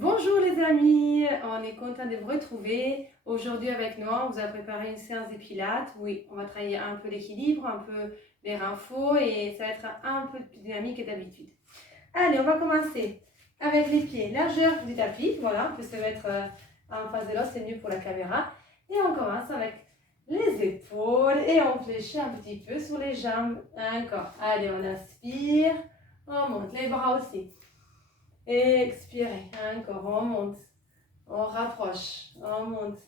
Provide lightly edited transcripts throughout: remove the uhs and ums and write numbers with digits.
Bonjour les amis, on est content de vous retrouver. Aujourd'hui avec nous, on vous a préparé une séance de pilates. Oui, on va travailler un peu l'équilibre, un peu les reins faux et ça va être un peu plus dynamique que d'habitude. Allez, on va commencer avec les pieds, largeur du tapis. Voilà, on peut se mettre en face de l'os, c'est mieux pour la caméra. Et on commence avec les épaules et on fléchit un petit peu sur les jambes. Encore. Allez, on inspire, on monte les bras aussi. Expirez, encore, on monte, on rapproche, on monte,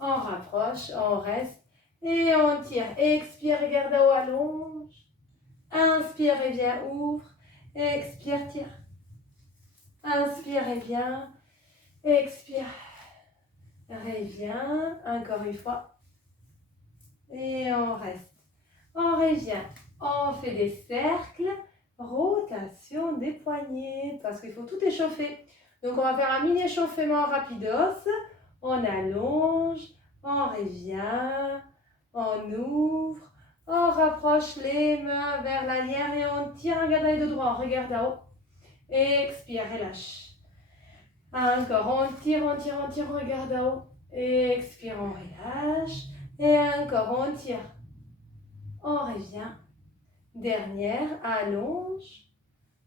on rapproche, on reste et on tire. Expire, regarde en haut, allonge. Inspire, reviens, ouvre. Expire, tire. Inspire, reviens. Expire, reviens, encore une fois. Et on reste. On revient, on fait des cercles. Rotation des poignets, parce qu'il faut tout échauffer. Donc, on va faire un mini échauffement rapidos. On allonge, on revient, on ouvre, on rapproche les mains vers l'arrière et on tire. Regarde les deux droits, on regarde en haut. Expire, relâche. Encore, on tire, on tire, on tire, on regarde en haut. Expire, on relâche. Et encore, on tire. On revient. Dernière, allonge,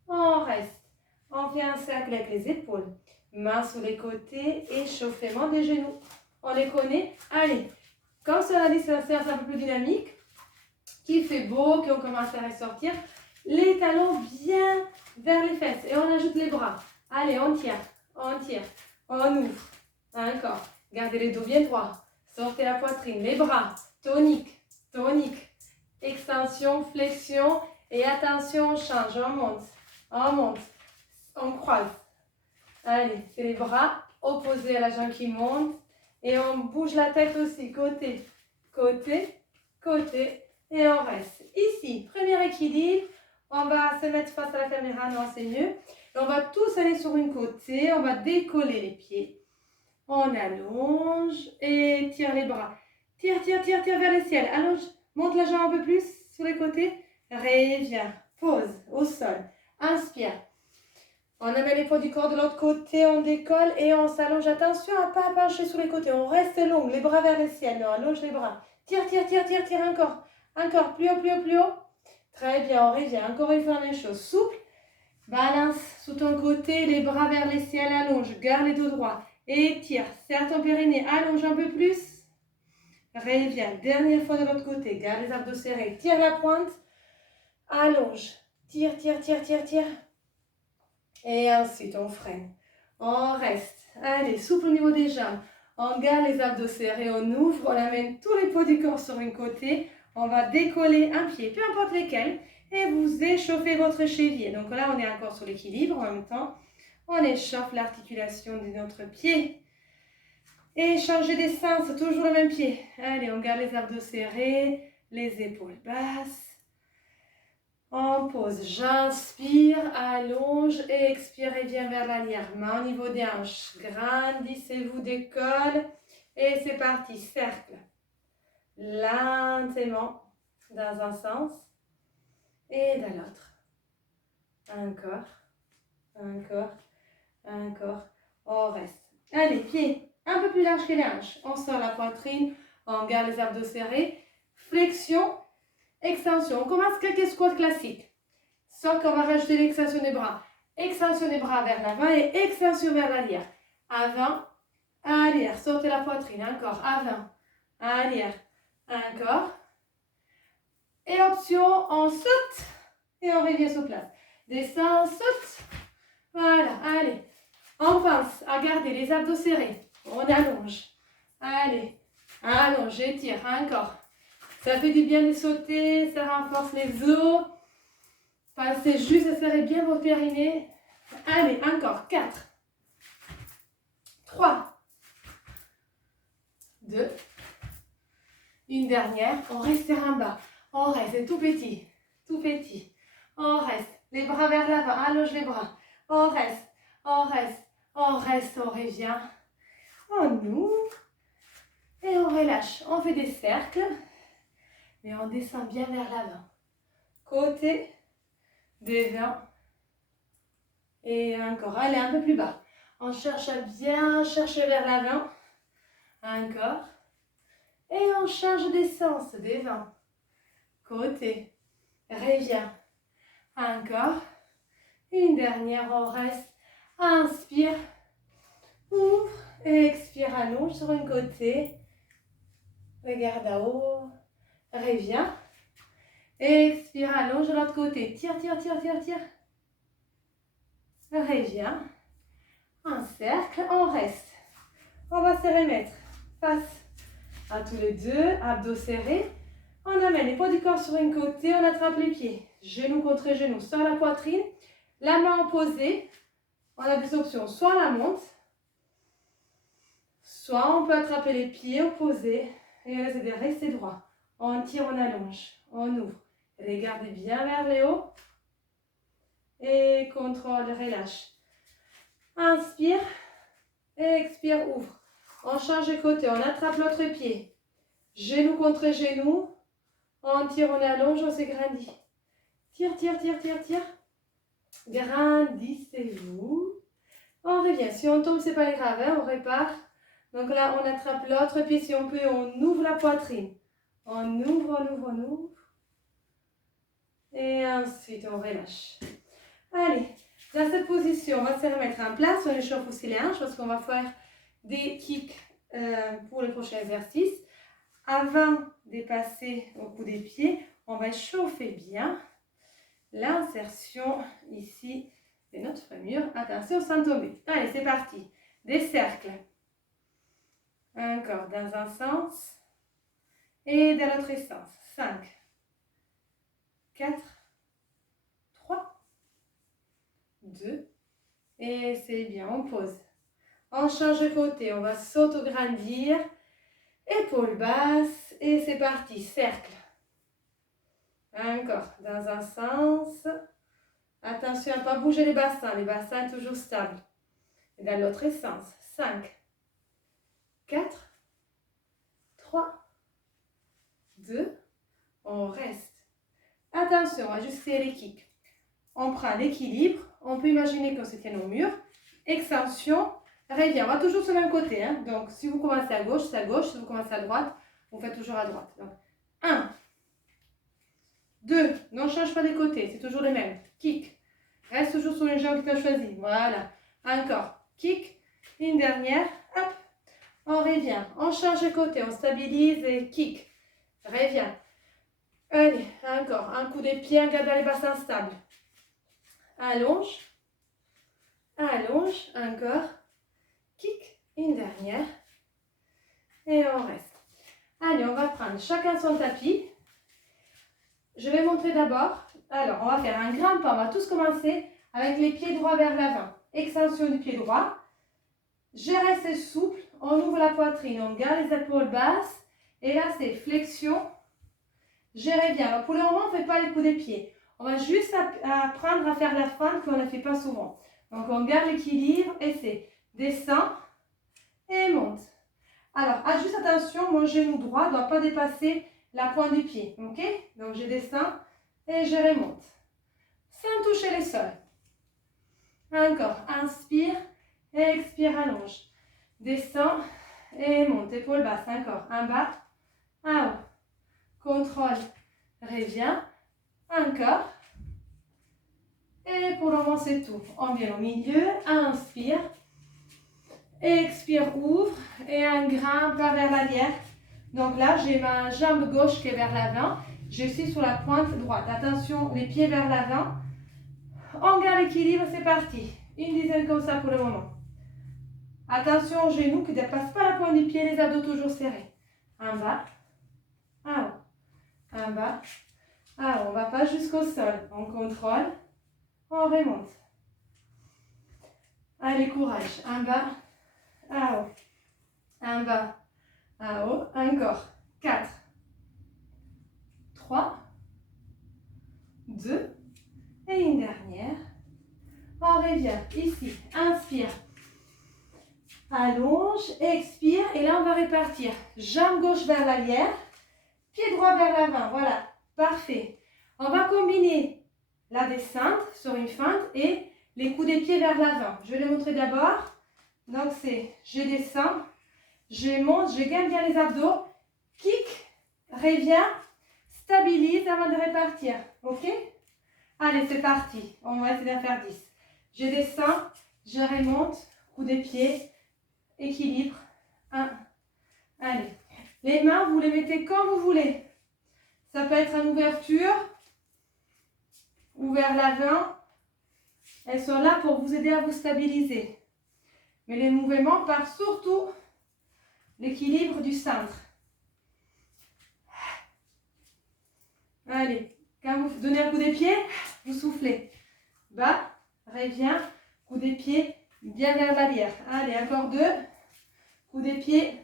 on reste. On fait un cercle avec les épaules, mains sur les côtés, échauffement des genoux. On les connaît. Allez, comme ça on a dit, c'est un cercle un peu plus dynamique, qui fait beau, qu'on commence à ressortir. Les talons bien vers les fesses et on ajoute les bras. Allez, on tire, on ouvre. Encore, gardez les dos bien droits. Sortez la poitrine, les bras, tonique, tonique. Extension, flexion et attention, on change, on monte, on croise. Allez, c'est les bras opposés à la jambe qui monte et on bouge la tête aussi, côté, côté, côté et on reste. Ici, premier équilibre, on va se mettre face à la caméra, non c'est mieux. Et on va tous aller sur une côté, on va décoller les pieds. On allonge et tire les bras. Tire, tire, tire, tire vers le ciel, allonge. Monte la jambe un peu plus sur les côtés. Reviens. Pose au sol. Inspire. On amène les poids du corps de l'autre côté. On décolle et on s'allonge. Attention à ne pas pencher sur les côtés. On reste long. Les bras vers le ciel. On allonge les bras. Tire, tire, tire, tire, tire encore. Encore. Plus haut, plus haut, plus haut. Très bien. On revient. Encore une fois la même chose. Souple. Balance sous ton côté. Les bras vers le ciel. Allonge. Garde les dos droits. Et tire. Serre ton périnée. Allonge un peu plus. Reviens, dernière fois de l'autre côté, garde les abdos serrés, tire la pointe, allonge, tire, tire, tire, tire, tire. Et ensuite, on freine, on reste. Allez, souple au niveau des jambes, on garde les abdos serrés, on ouvre, on amène tous les poids du corps sur un côté, on va décoller un pied, peu importe lequel, et vous échauffez votre cheville. Donc là, on est encore sur l'équilibre en même temps, on échauffe l'articulation de notre pied. Et changer des sens, toujours le même pied. Allez, on garde les abdos serrés, les épaules basses. On pose, j'inspire, allonge et expire et viens vers l'arrière. Main au niveau des hanches. Grandissez-vous, décolle. Et c'est parti, cercle. Lentement, dans un sens et dans l'autre. Encore, encore, encore. On reste. Allez, pied. Un peu plus large que les hanches. On sort la poitrine, on garde les abdos serrés. Flexion, extension. On commence quelques squats classiques. Sauf qu'on va rajouter l'extension des bras. Extension des bras vers l'avant et extension vers l'arrière. Avant, arrière. Sortez la poitrine. Encore. Avant, arrière. Encore. Et option, on saute et on revient sur place. Descend, saute. Voilà, allez. On pense à garder les abdos serrés. On allonge. Allez, allonge, étire, encore. Ça fait du bien de sauter, ça renforce les os. Passez juste à serrer bien vos périnées. Allez, encore. 4, 3, 2, une dernière. On reste en bas. On reste, c'est tout petit, tout petit. On reste, les bras vers l'avant, allonge les bras. On reste, on reste, on reste, on revient. On ouvre et on relâche. On fait des cercles, mais on descend bien vers l'avant. Côté, devant et encore. Allez, un peu plus bas. On cherche à bien chercher vers l'avant. Encore. Et on change de sens, devant. Côté. Reviens. Encore. Une dernière, on reste. Inspire. Ouvre. Expire, allonge sur un côté. Regarde à haut. Reviens. Expire, allonge de l'autre côté. Tire, tire, tire, tire, tire. Reviens. Un cercle, on reste. On va se remettre face à tous les deux, abdos serrés. On amène les poids du corps sur un côté, on attrape les pieds. Genou contre genou sur la poitrine. La main opposée. On a des options, soit on la monte, soit on peut attraper les pieds opposés et rester droit. On tire, on allonge, on ouvre. Regardez bien vers le haut. Et contrôle, relâche. Inspire. Expire, ouvre. On change de côté, on attrape l'autre pied. Genou contre genou. On tire, on allonge, on s'égrandit. Tire, tire, tire, tire, tire. Grandissez-vous. On revient. Si on tombe, c'est pas grave, hein, on répare. Donc là, on attrape l'autre pied. Si on peut, on ouvre la poitrine. On ouvre, on ouvre, on ouvre. Et ensuite, on relâche. Allez, dans cette position, on va se remettre en place. On échauffe aussi les hanches parce qu'on va faire des kicks pour le prochain exercice. Avant de passer au coup des pieds, on va chauffer bien l'insertion ici de notre fémur. Attention sans tomber. Allez, c'est parti. Des cercles. Encore dans un sens et dans l'autre sens. 5, 4, 3, 2, et c'est bien, on pose. On change de côté, on va s'auto-grandir. Épaules basses et c'est parti, cercle. Encore, dans un sens. Attention à ne pas bouger les bassins toujours stables. Et dans l'autre sens, 5, 4, 3, 2, on reste. Attention, ajuster les kicks. On prend l'équilibre, on peut imaginer qu'on se tient au mur. Extension, revient, on va toujours sur le même côté. Hein? Donc, si vous commencez à gauche, c'est à gauche. Si vous commencez à droite, vous faites toujours à droite. Donc, 1, 2, on ne change pas de côté, c'est toujours le même. Kick, reste toujours sur les jambes que tu as choisi. Voilà, encore. Kick, une dernière, hop, on revient. On change de côté, on stabilise et kick. Revient. Allez, encore. Un coup de pied, garde les bassins stables. Allonge. Allonge, encore. Kick, une dernière. Et on reste. Allez, on va prendre chacun son tapis. Je vais montrer d'abord. Alors, on va faire un grand pas. On va tous commencer avec les pieds droits vers l'avant. Extension du pied droit. Je reste souple. On ouvre la poitrine. On garde les épaules basses. Et là, c'est flexion. Je reviens. Alors, pour le moment, on ne fait pas les coups des pieds. On va juste apprendre à faire la fente qu'on ne fait pas souvent. Donc, on garde l'équilibre et c'est descend et monte. Alors, juste attention, mon genou droit ne doit pas dépasser la pointe du pied. Ok? Donc, je descends et je remonte. Sans toucher le sol. Encore. Inspire, expire, allonge. Descends et monte. Épaules basses. Encore. En bas, en haut. Contrôle. Reviens. Encore. Et pour le moment, c'est tout. On vient au milieu. Inspire. Expire, ouvre. Et un grand pas vers l'arrière. Donc là, j'ai ma jambe gauche qui est vers l'avant. Je suis sur la pointe droite. Attention, les pieds vers l'avant. On garde l'équilibre, c'est parti. Une dizaine comme ça pour le moment. Attention aux genoux qui ne dépassent pas la pointe du pied, les abdos toujours serrés. En bas, en haut. En bas, en haut. On ne va pas jusqu'au sol. On contrôle. On remonte. Allez, courage. En bas, en haut. En bas, en haut. Encore. 4, 3, 2, et une dernière. On revient ici. Inspire. Allonge, expire. Et là, on va répartir. Jambe gauche vers l'arrière. Pied droit vers l'avant. Voilà. Parfait. On va combiner la descente sur une fente et les coups des pieds vers l'avant. Je vais le montrer d'abord. Donc c'est, je descends, je monte, je gagne bien les abdos, kick, reviens, stabilise avant de repartir, ok? Allez, c'est parti, on va essayer d'en faire 10. Je descends, je remonte, coup de pied, équilibre, 1, allez. Les mains, vous les mettez comme vous voulez. Ça peut être en ouverture ou vers l'avant. Elles sont là pour vous aider à vous stabiliser. Mais les mouvements partent surtout l'équilibre du centre. Allez, quand vous donnez un coup de pied, vous soufflez. Bas, reviens, coup de pied, bien vers l'arrière. Allez, encore 2. Coup de pied,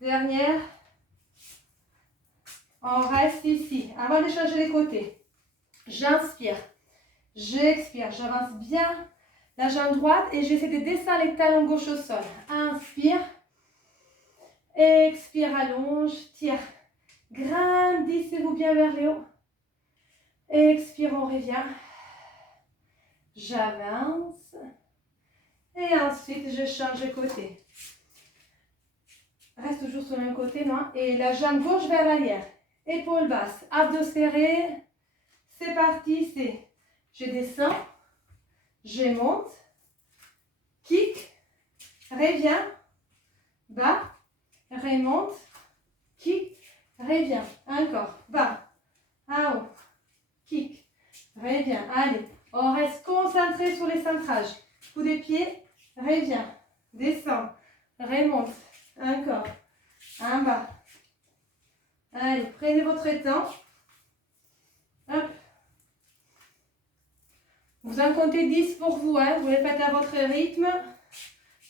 dernière. On reste ici. Avant de changer les côtés, j'inspire, j'expire, j'avance bien la jambe droite et j'essaie de descendre les talons gauche au sol. Inspire, expire, allonge, tire. Grandissez-vous bien vers le haut. Expire, on revient. J'avance. Et ensuite, je change de côté. Reste toujours sur le même côté, non? Et la jambe gauche vers l'arrière. Épaules basses, abdos serrés. C'est parti, c'est. Je descends. Je monte. Kick. Reviens. Bas. Remonte. Kick. Reviens. Encore. Bas. En haut. Kick. Reviens. Allez. On reste concentré sur les centrages. Coup de pied. Reviens. Descends. Remonte. Encore. En bas. Allez. Prenez votre temps. Hop. Vous en comptez 10 pour vous. Hein. Vous les faites à votre rythme.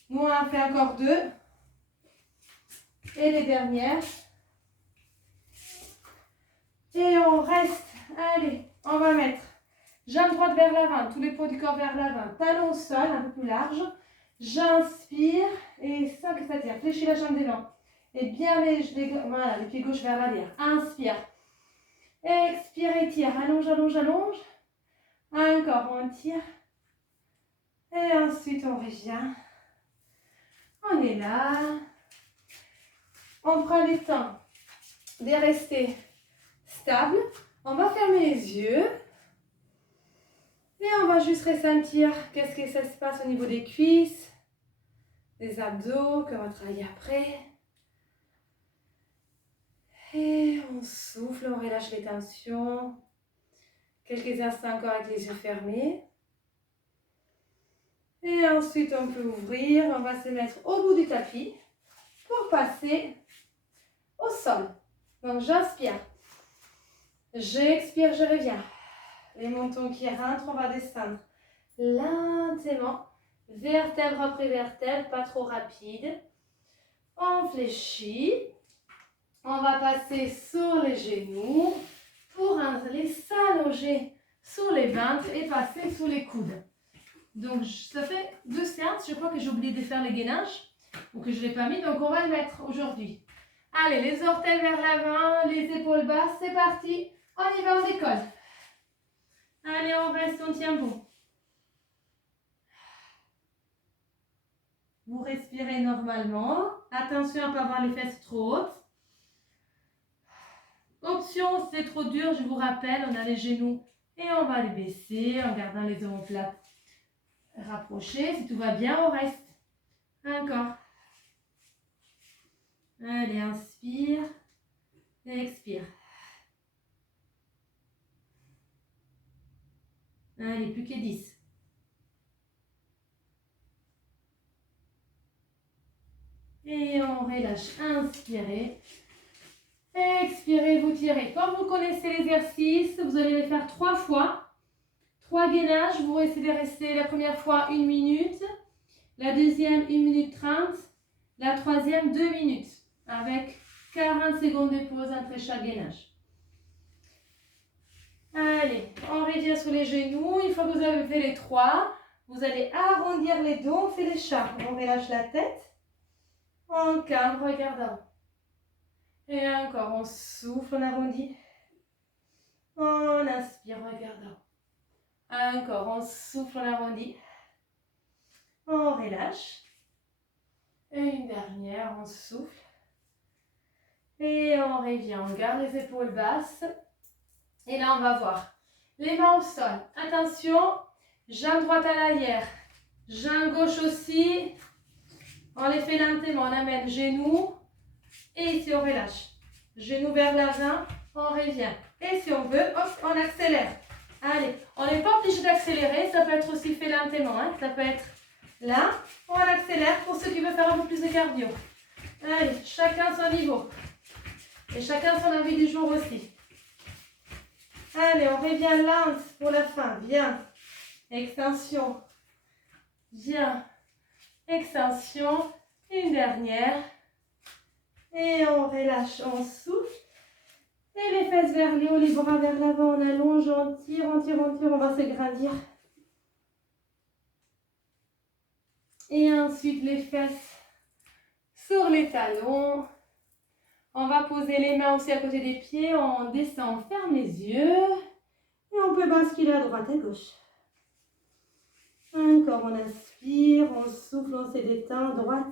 Nous, on en fait encore 2. Et les dernières. Et on reste. Allez, on va mettre jambe droite vers l'avant, tous les poids du corps vers l'avant. Talon au sol, un peu plus large. J'inspire et ça que ça tire. Fléchis la jambe devant. Et bien voilà, les pieds gauche vers l'arrière. Inspire. Expire et tire. Allonge, allonge, allonge. Encore, on tire. Et ensuite, on revient. On est là. On prend le temps de rester stable. On va fermer les yeux. Et on va juste ressentir qu'est-ce que ça se passe au niveau des cuisses, des abdos, qu'on va travailler après. Et on souffle, on relâche les tensions. Quelques instants encore avec les yeux fermés. Et ensuite, on peut ouvrir. On va se mettre au bout du tapis pour passer au sol. Donc, j'inspire. J'expire, je reviens. Les mentons qui rentrent, on va descendre lentement, vertèbre après vertèbre, pas trop rapide. On fléchit. On va passer sur les genoux pour aller s'allonger sur les ventres et passer sous les coudes. Donc, ça fait 2 séances. Je crois que j'ai oublié de faire les gainages ou que je ne l'ai pas mis. Donc, on va le mettre aujourd'hui. Allez, les orteils vers l'avant, les épaules basses. C'est parti. On y va, on décolle. Allez, on reste, on tient bon. Vous respirez normalement. Attention à ne pas avoir les fesses trop hautes. Option, si c'est trop dur, je vous rappelle, on a les genoux et on va les baisser en gardant les omoplates rapprochées. Si tout va bien, on reste. Encore. Allez, inspire. Expire. Allez, plus que 10. Et on relâche. Inspirez. Expirez, vous tirez. Quand vous connaissez l'exercice, vous allez le faire 3 fois. 3 gainages. Vous essayez de rester la première fois 1 minute. La deuxième, 1 minute 30. La troisième, 2 minutes. Avec 40 secondes de pause entre chaque gainage. Allez, on revient sur les genoux. Une fois que vous avez fait les 3, vous allez arrondir les dos. On fait les chats. On relâche la tête. On calme, regardant. Et encore, on souffle, on arrondit. On inspire, regardant. Encore, on souffle, on arrondit. On relâche. Et une dernière, on souffle. Et on revient, on garde les épaules basses. Et là, on va voir les mains au sol. Attention, jambe droite à l'arrière, jambe gauche aussi. On les fait lentement, on amène genou. Et ici, on relâche. Genou vers l'avant, on revient. Et si on veut, hop, on accélère. Allez, on n'est pas obligé d'accélérer, ça peut être aussi fait lentement. Hein. Ça peut être là, on accélère pour ceux qui veulent faire un peu plus de cardio. Allez, chacun son niveau. Et chacun son envie du jour aussi. Allez, on revient lente pour la fin. Bien. Extension. Bien. Extension. Une dernière. Et on relâche, on souffle. Et les fesses vers le haut, les bras vers l'avant. On allonge, on tire, on tire, on tire. On va se grandir. Et ensuite, les fesses sur les talons. On va poser les mains aussi à côté des pieds. On descend, on ferme les yeux. Et on peut basculer à droite et gauche. Encore, on inspire, on souffle, on se détend. Droite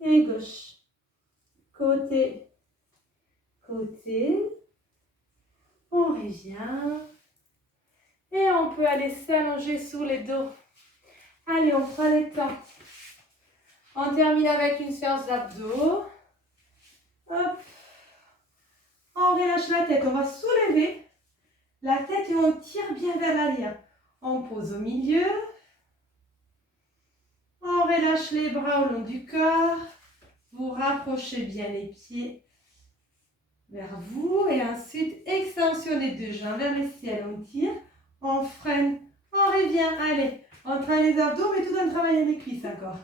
et gauche. Côté, côté. On revient. Et on peut aller s'allonger sous les dos. Allez, on prend le temps. On termine avec une séance d'abdos. Hop. On relâche la tête. On va soulever la tête et on tire bien vers l'arrière. On pose au milieu. On relâche les bras au long du corps. Vous rapprochez bien les pieds vers vous. Et ensuite, extension des deux jambes vers le ciel. On tire. On freine. On revient. Allez. On travaille les abdos, mais tout en travaillant les cuisses encore.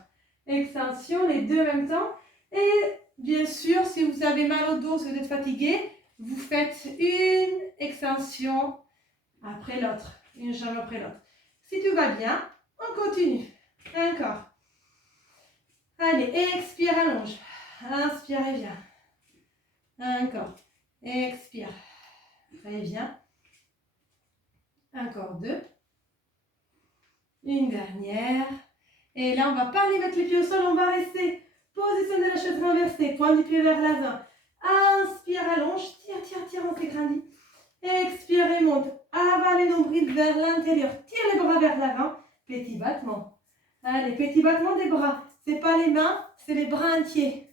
Extension, les deux en même temps. Et bien sûr, si vous avez mal au dos, si vous êtes fatigué, vous faites une extension après l'autre. Une jambe après l'autre. Si tout va bien, on continue. Encore. Allez, expire, allonge. Inspire, reviens. Encore. Expire. Reviens. Encore deux. Une dernière. Et là, on ne va pas aller mettre les pieds au sol, on va rester. Position de la chaise renversée, point du pied vers l'avant. Inspire, allonge, tire, tire, tire, on s'égrandit. Expire et monte. Avale les nombrils vers l'intérieur. Tire les bras vers l'avant. Petit battement. Allez, petit battement des bras. Ce n'est pas les mains, c'est les bras entiers.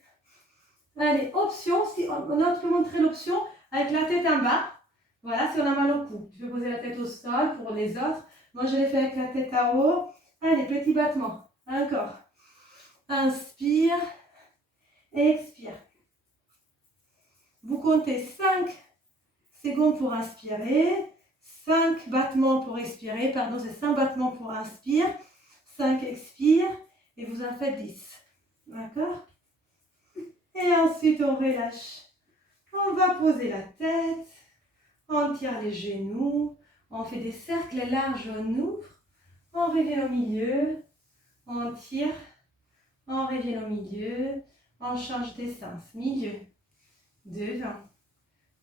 Allez, option, si on peut montrer l'option avec la tête en bas. Voilà, si on a mal au cou. Tu peux poser la tête au sol pour les autres. Moi, je l'ai fait avec la tête en haut. Allez, petit battement. Encore. Inspire. Expire. Vous comptez 5 secondes pour inspirer. 5 battements pour expirer. Pardon, c'est 5 battements pour inspire. 5 expire. Et vous en faites 10. D'accord? Et ensuite, on relâche. On va poser la tête. On tire les genoux. On fait des cercles larges, on ouvre. On revient au milieu. On tire. On revient au milieu. On change d'essence. Milieu. Devant.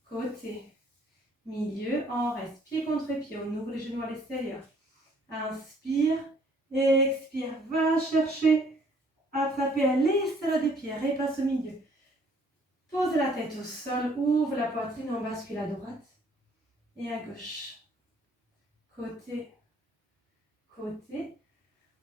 Côté. Milieu. On reste pied contre pied. On ouvre les genoux à l'extérieur. Inspire. Et expire. Va chercher. Attraper à l'extérieur des pieds. Repasse au milieu. Pose la tête au sol. Ouvre la poitrine. On bascule à droite. Et à gauche. Côté. Côté.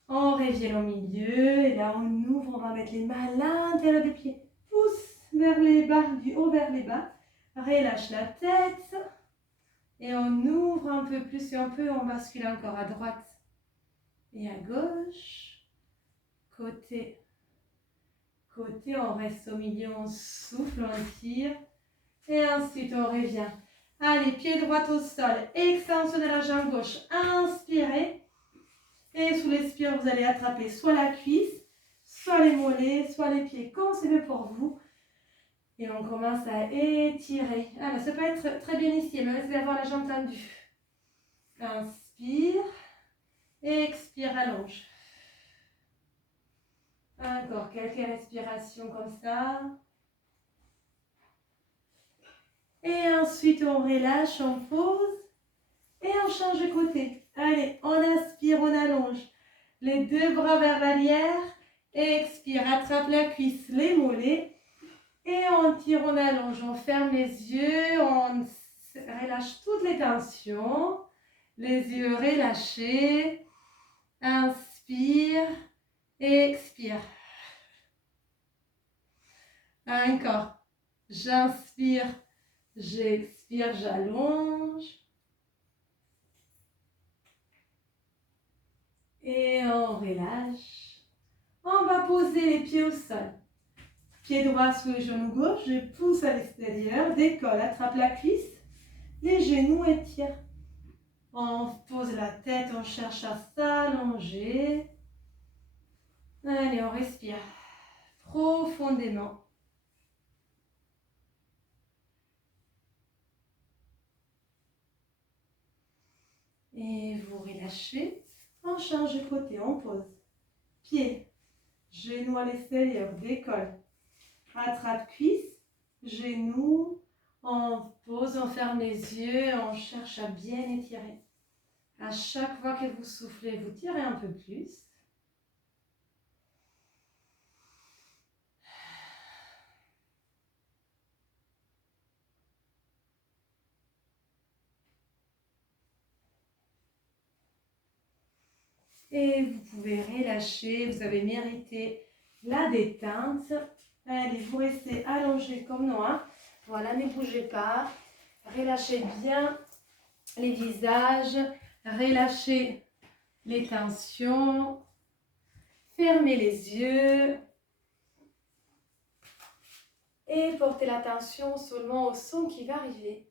On revient au milieu. Et là, on ouvre. On va mettre les mains à l'intérieur des pieds. Pousse vers les bas. Du haut vers les bas. Relâche la tête. Et on ouvre un peu plus. Et on peut. On bascule encore à droite. Et à gauche. Côté. Côté. On reste au milieu. On souffle. On tire. Et ensuite, on revient. Allez, pied droit au sol. Extension de la jambe gauche. Inspirez. Et sous l'expire, vous allez attraper soit la cuisse, soit les mollets, soit les pieds, comme c'est fait pour vous. Et on commence à étirer. Alors, ça peut être très bien ici, mais laissez avoir la jambe tendue. Inspire. Expire, allonge. Encore quelques respirations comme ça. Et ensuite, on relâche, on pose. Et on change de côté. Allez, on inspire, on allonge. Les deux bras vers l'arrière. Expire, attrape la cuisse, les mollets. Et on tire, on allonge, on ferme les yeux, on relâche toutes les tensions. Les yeux relâchés. Inspire, expire. Encore. J'inspire, j'expire, j'allonge. Et on relâche. On va poser les pieds au sol. Pied droit sous le genou gauche, je pousse à l'extérieur, décolle, attrape la cuisse, les genoux étirent. On pose la tête, on cherche à s'allonger. Allez, on respire profondément. Et vous relâchez. On change de côté, on pose. Pied, genou à l'extérieur, décolle. Attrape cuisse, genoux. On pose, on ferme les yeux, on cherche à bien étirer. À chaque fois que vous soufflez, vous tirez un peu plus. Et vous pouvez relâcher, vous avez mérité la détente. Allez, vous restez allongé comme moi. Voilà, ne bougez pas. Relâchez bien les visages, relâchez les tensions. Fermez les yeux. Et portez l'attention seulement au son qui va arriver.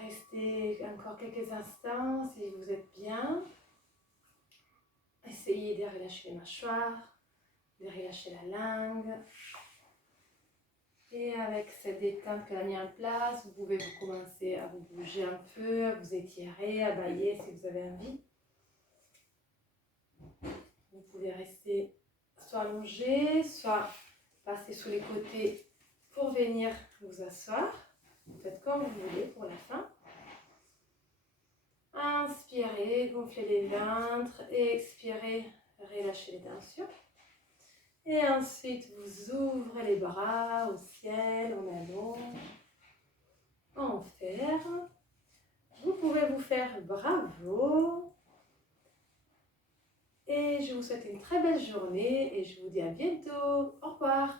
Restez encore quelques instants si vous êtes bien. Essayez de relâcher les mâchoires, de relâcher la langue. Et avec cette détente que l'on a mis en place, vous pouvez commencer à vous bouger un peu, à vous étirer, à bâiller si vous avez envie. Vous pouvez rester soit allongé, soit passer sur les côtés pour venir vous asseoir. Faites comme vous voulez pour la fin. Inspirez, gonflez les ventres et expirez, relâchez les tensions. Et ensuite, vous ouvrez les bras au ciel, on allonge, on ferme. Vous pouvez vous faire bravo. Et je vous souhaite une très belle journée et je vous dis à bientôt. Au revoir.